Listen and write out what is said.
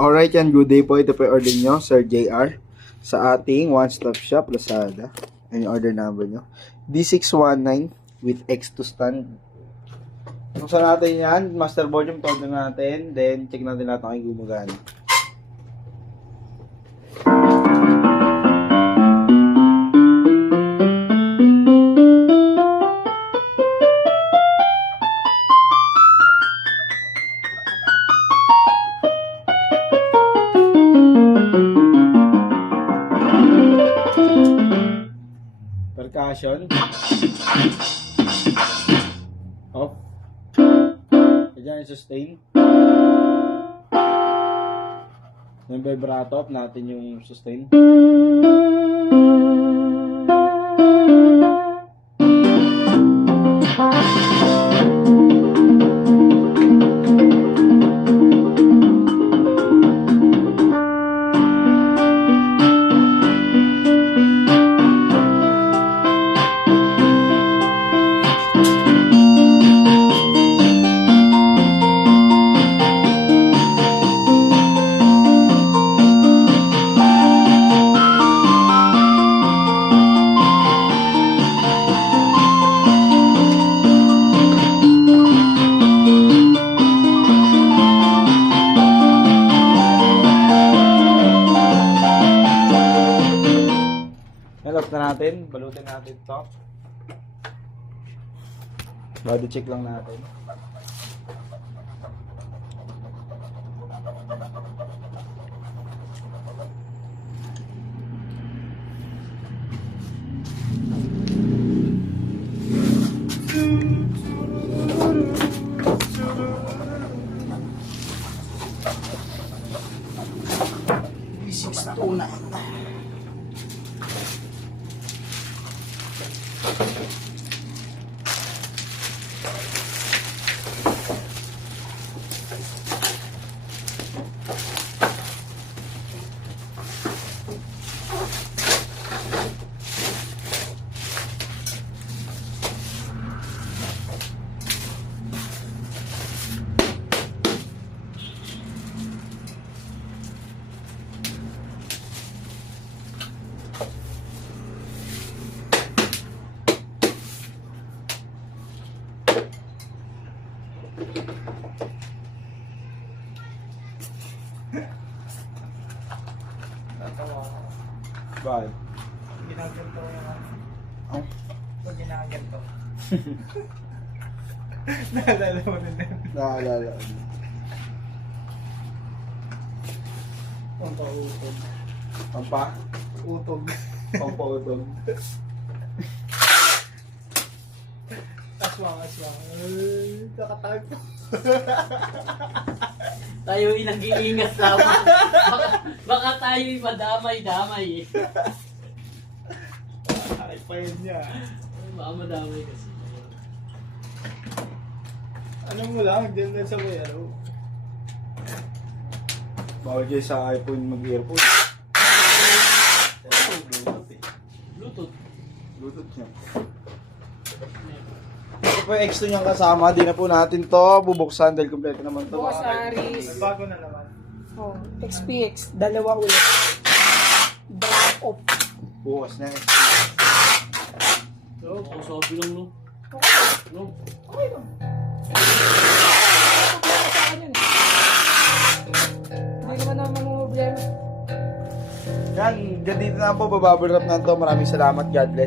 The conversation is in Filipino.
Alright yan, good day po. Ito po yung order nyo, Sir JR. Sa ating one-stop shop, Lazada. Ayan yung order number nyo. D619 with X2 stand. Buksan natin yan, master volume, todo natin. Then, check natin lahat ng aking gumagana. Percussion. Off. Diyan yung sustain. Yung vibrato, off natin yung sustain. Lock na natin, balutin natin to. Body check lang natin. D629. Bakit? Ginaganto yung ano. Oh? Pag ginaganto. Naalala mo din yan. Naalala. Pampautog. Pampa? Utog. Pampautog. Aswang. Kakatawag po. Tayo nag-iingat lamang. Baka tayo'y madamay-damay eh. Ay pa yun niya. Baka madamay kasi. Alam mo lang, dyan sa may ano. Bawal kayo sa iPhone mag-earphone. Bluetooth. Bluetooth niya. Ito po yung X2 niyang kasama. Di na po natin to bubuksan dahil kompleto naman to. Bukas Aris. May bago na naman. Oh, XPX, dalawa ulit. Drop off. Bukas na. Oo, sabi lang no. Okay lang. No. Okay lang. Problema sa akin yun. Hindi naman naman ang problema. Yan, dyan dito na po bababal wrap na to. Maraming salamat. God bless.